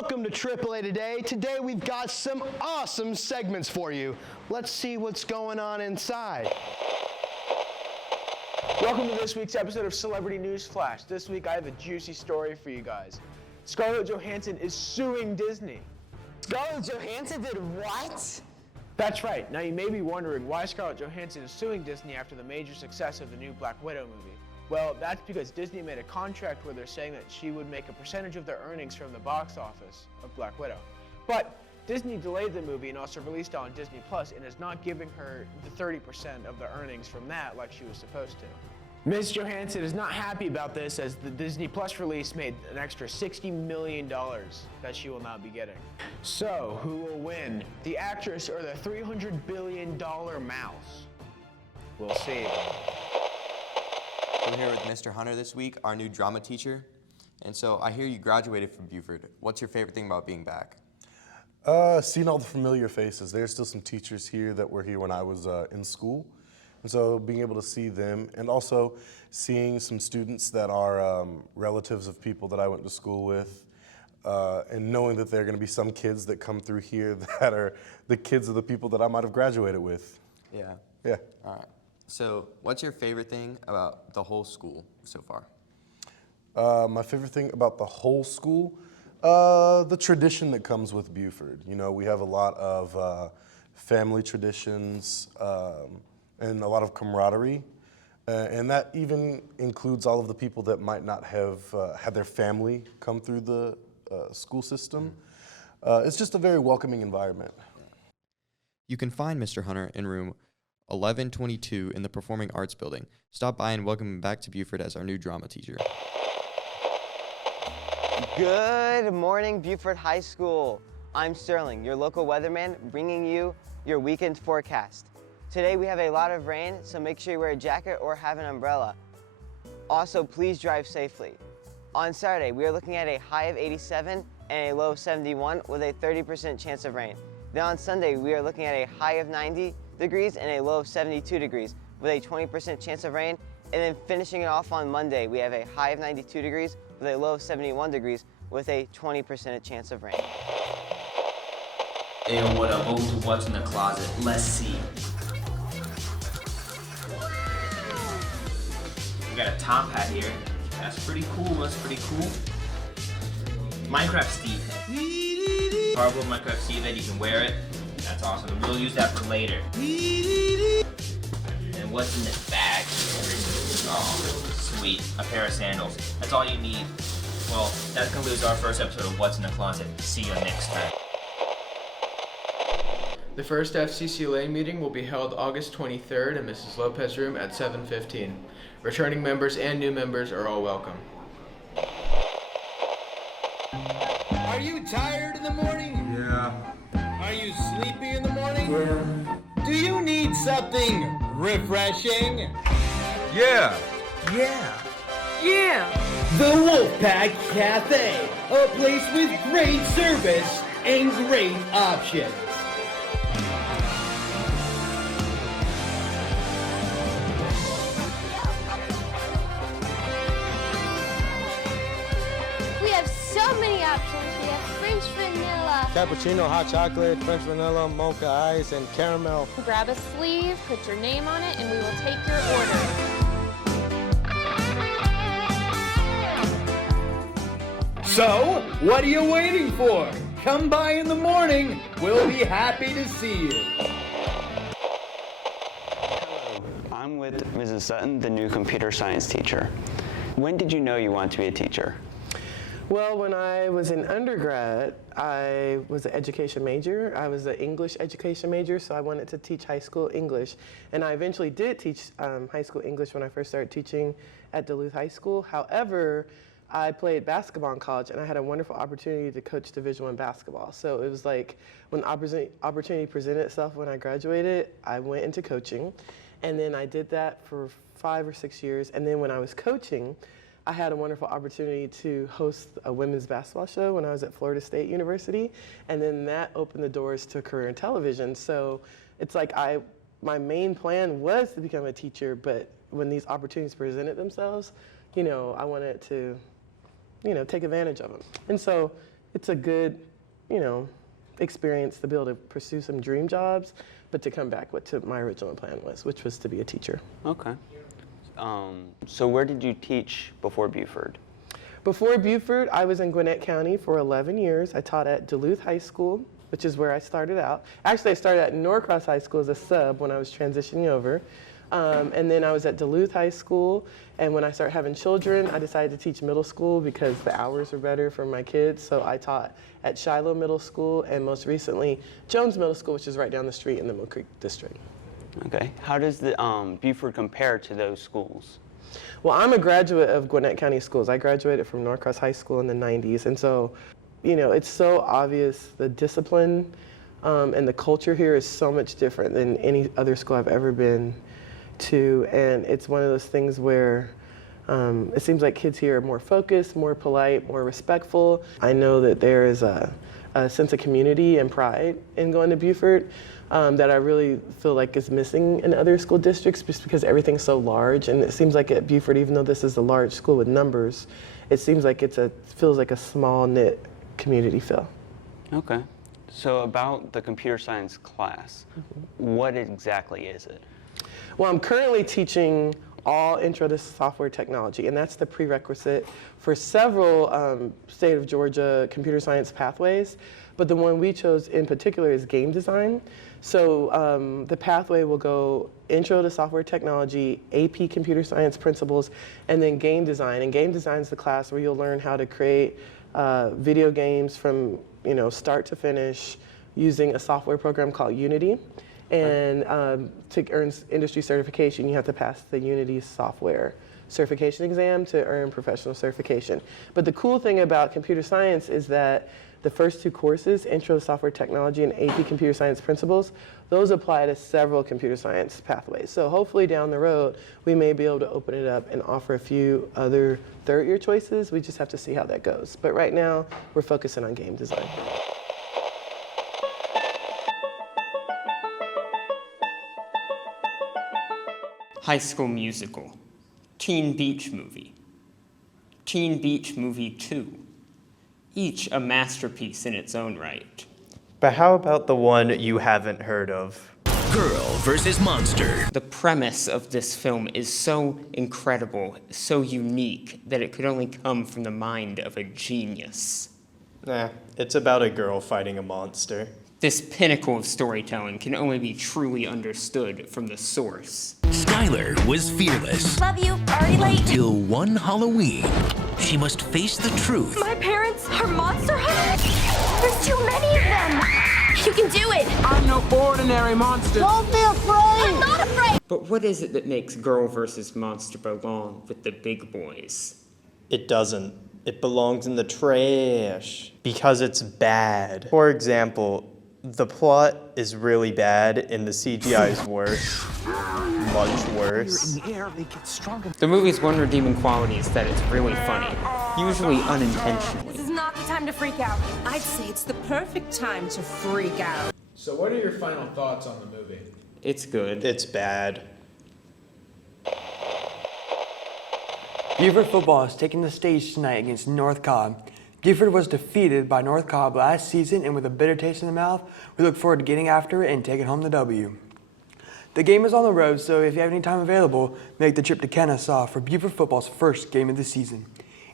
welcome to AAA Today. Today we've got some awesome segments for you. Let's see what's going on inside. Welcome to this week's episode of Celebrity News Flash. This week I have a juicy story for you guys. Scarlett Johansson is suing Disney. Scarlett Johansson did what? That's right. Now you may be wondering why Scarlett Johansson is suing Disney after the major success of the new Black Widow movie. Well, that's because Disney made a contract where they're saying that she would make a percentage of their earnings from the box office of Black Widow. But Disney delayed the movie and also released it on Disney Plus and is not giving her the 30% of the earnings from that like she was supposed to. Ms. Johansson is not happy about this as the Disney Plus release made an extra $60 million that she will not be getting. So, who will win? The actress or the $300 billion mouse? We'll see. We're here with Mr. Hunter this week, our new drama teacher. And so I hear you graduated from Buford. What's your favorite thing about being back? Seeing all the familiar faces. There's still some teachers here that were here when I was in school. And so being able to see them and also seeing some students that are relatives of people that I went to school with and knowing that there are going to be some kids that come through here that are the kids of the people that I might have graduated with. Yeah. Yeah. All right. So what's your favorite thing about the whole school so far? My favorite thing about the whole school, the tradition that comes with Buford. You know, we have a lot of family traditions and a lot of camaraderie. And that even includes all of the people that might not have had their family come through the school system. It's just a very welcoming environment. You can find Mr. Hunter in room 1122 in the Performing Arts Building. Stop by and welcome him back to Buford as our new drama teacher. Good morning, Buford High School. I'm Sterling, your local weatherman, bringing you your weekend forecast. Today we have a lot of rain, so make sure you wear a jacket or have an umbrella. Also, please drive safely. On Saturday, we are looking at a high of 87 and a low of 71 with a 30% chance of rain. Then on Sunday, we are looking at a high of 90 degrees and a low of 72 degrees with a 20% chance of rain. And then finishing it off on Monday, we have a high of 92 degrees with a low of 71 degrees with a 20% chance of rain. Hey, what up? Welcome to What's in the Closet. Let's see. We got a top hat here. That's pretty cool. Minecraft Steve head. Hardwood Minecraft Steve head. You can wear it. That's awesome. We'll use that for later. And what's in this bag? Oh, sweet. A pair of sandals. That's all you need. Well, that concludes our first episode of What's in the Closet. See you next time. The first FCCLA meeting will be held August 23rd in Mrs. Lopez's room at 7:15. Returning members and new members are all welcome. Are you tired in the morning? Yeah. Are you sleepy in the morning? Yeah. Do you need something refreshing? Yeah. The Wolfpack Cafe, a place with great service and great options. We have so many options. We have French vanilla. Cappuccino, hot chocolate, French vanilla, mocha ice, and caramel. Grab a sleeve, put your name on it, and we will take your order. So, what are you waiting for? Come by in the morning. We'll be happy to see you. I'm with Mrs. Sutton, the new computer science teacher. When did you know you wanted to be a teacher? Well, when I was in undergrad, I was an education major. I was an English education major, so I wanted to teach high school English. And I eventually did teach high school English when I first started teaching at Duluth High School. However, I played basketball in college, and I had a wonderful opportunity to coach Division I basketball. So it was like when opportunity presented itself when I graduated, I went into coaching. And then I did that for 5 or 6 years. And then when I was coaching, I had a wonderful opportunity to host a women's basketball show when I was at Florida State University. And then that opened the doors to a career in television. So it's like my main plan was to become a teacher, but when these opportunities presented themselves, I wanted to, take advantage of them. And so it's a good, experience to be able to pursue some dream jobs, but to come back to my original plan was, which was to be a teacher. Okay. So where did you teach before Buford? Before Buford, I was in Gwinnett County for 11 years. I taught at Duluth High School, which is where I started out. Actually, I started at Norcross High School as a sub when I was transitioning over. And then I was at Duluth High School, and when I started having children, I decided to teach middle school because the hours were better for my kids. So I taught at Shiloh Middle School, and most recently, Jones Middle School, which is right down the street in the Mill Creek District. Okay. How does the Buford compare to those schools? Well, I'm a graduate of Gwinnett County Schools. I graduated from Norcross High School in the 90s, and so, it's so obvious the discipline and the culture here is so much different than any other school I've ever been to, and it's one of those things where it seems like kids here are more focused, more polite, more respectful. I know that there is a sense of community and pride in going to Buford that I really feel like is missing in other school districts just because everything's so large. And it seems like at Buford, even though this is a large school with numbers, it seems like feels like a small knit community feel. Okay. So about the computer science class, what exactly is it? Well, I'm currently teaching all intro to software technology, and that's the prerequisite for several state of Georgia computer science pathways, but the one we chose in particular is game design. So the pathway will go intro to software technology, AP computer science principles, and then game design. And game design is the class where you'll learn how to create video games from start to finish using a software program called Unity. And to earn industry certification, you have to pass the Unity software certification exam to earn professional certification. But the cool thing about computer science is that the first two courses, Intro to Software Technology and AP Computer Science Principles, those apply to several computer science pathways. So hopefully down the road, we may be able to open it up and offer a few other third-year choices. We just have to see how that goes. But right now, we're focusing on game design. High School Musical, Teen Beach Movie, Teen Beach Movie 2, each a masterpiece in its own right. But how about the one you haven't heard of? Girl versus Monster. The premise of this film is so incredible, so unique, that it could only come from the mind of a genius. Nah, it's about a girl fighting a monster. This pinnacle of storytelling can only be truly understood from the source. Skylar was fearless. Love you, already late. Till one Halloween, she must face the truth. My parents are monster hunters? There's too many of them. You can do it. I'm no ordinary monster. Don't be afraid. I'm not afraid. But what is it that makes Girl vs. Monster belong with the big boys? It doesn't. It belongs in the trash because it's bad. For example, the plot is really bad and the CGI is worse. Much worse. The movie's one redeeming quality is that it's really funny, usually unintentionally. This is not the time to freak out. I'd say it's the perfect time to freak out. So what are your final thoughts on the movie? It's good. It's bad. Buford football is taking the stage tonight against North Cobb. Buford was defeated by North Cobb last season, and with a bitter taste in the mouth, we look forward to getting after it and taking home the W. The game is on the road, so if you have any time available, make the trip to Kennesaw for Buford football's first game of the season.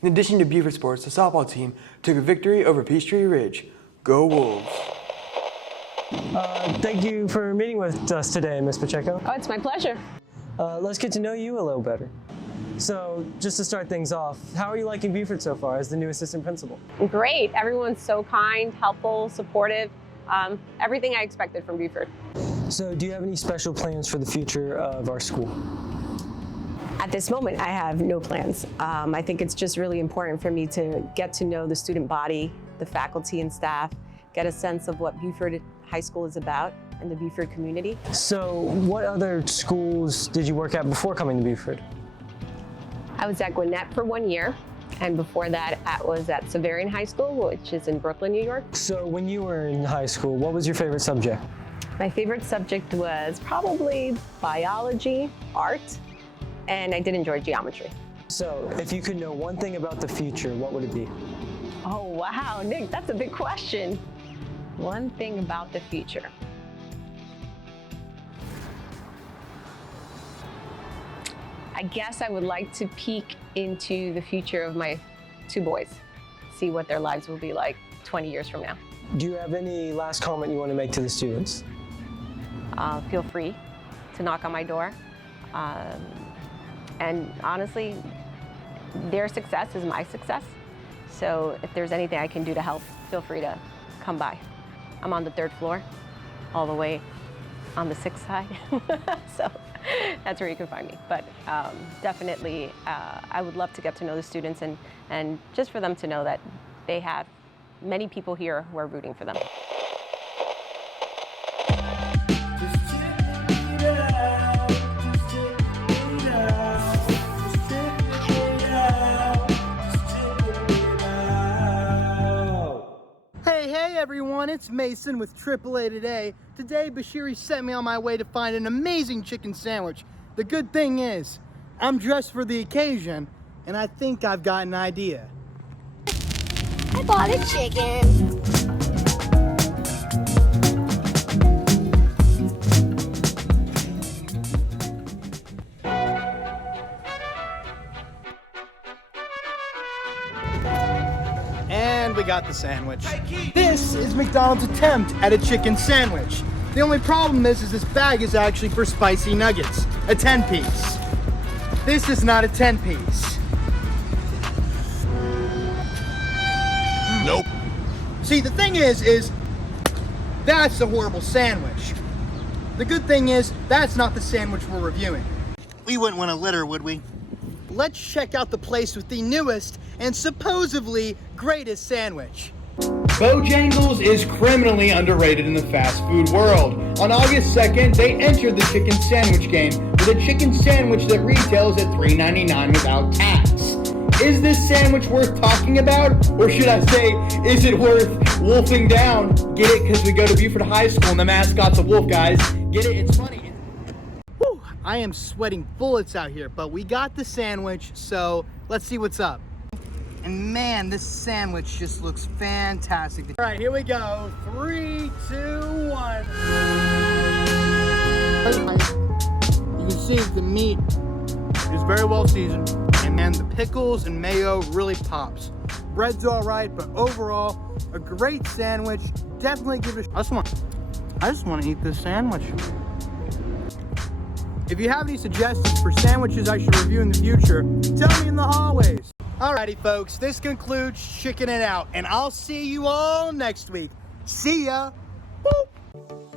In addition to Buford sports, the softball team took a victory over Peachtree Ridge. Go Wolves! Thank you for meeting with us today, Ms. Pacheco. Oh, it's my pleasure. Let's get to know you a little better. So, just to start things off, how are you liking Buford so far as the new assistant principal? Great. Everyone's so kind, helpful, supportive. Everything I expected from Buford. So, do you have any special plans for the future of our school? At this moment, I have no plans. I think it's just really important for me to get to know the student body, the faculty and staff, get a sense of what Buford High School is about and the Buford community. So, what other schools did you work at before coming to Buford? I was at Gwinnett for 1 year, and before that, I was at Severian High School, which is in Brooklyn, New York. So when you were in high school, what was your favorite subject? My favorite subject was probably biology, art, and I did enjoy geometry. So if you could know one thing about the future, what would it be? Oh, wow, Nick, that's a big question. One thing about the future. I guess I would like to peek into the future of my 2 boys, see what their lives will be like 20 years from now. Do you have any last comment you want to make to the students? Feel free to knock on my door. And honestly, their success is my success. So if there's anything I can do to help, feel free to come by. I'm on the 3rd floor, all the way on the 6th side. So that's where you can find me. But definitely, I would love to get to know the students and just for them to know that they have many people here who are rooting for them. Hey everyone, it's Mason with AAA Today. Today, Bashiri sent me on my way to find an amazing chicken sandwich. The good thing is, I'm dressed for the occasion, and I think I've got an idea. I bought a chicken. And we got the sandwich. This is McDonald's attempt at a chicken sandwich. The only problem is this bag is actually for spicy nuggets, a 10-piece. This is not a 10-piece. Nope. See, the thing is that's a horrible sandwich. The good thing is, that's not the sandwich we're reviewing. We wouldn't want to litter, would we? Let's check out the place with the newest and supposedly greatest sandwich. Bojangles is criminally underrated in the fast food world. On August 2nd, they entered the chicken sandwich game with a chicken sandwich that retails at $3.99 without tax. Is this sandwich worth talking about? Or should I say, is it worth wolfing down? Get it? Because we go to Buford High School and the mascot's a wolf, guys. Get it? It's funny. Whew, I am sweating bullets out here, but we got the sandwich, so let's see what's up. And man, this sandwich just looks fantastic. All right, here we go. 3, 2, 1. You can see the meat is very well seasoned, and man, the pickles and mayo really pops. Bread's all right, but overall, a great sandwich. Definitely give it. I just want to eat this sandwich. If you have any suggestions for sandwiches I should review in the future, tell me in the hallways. Alrighty folks, this concludes Chicken It Out, and I'll see you all next week. See ya! Boop.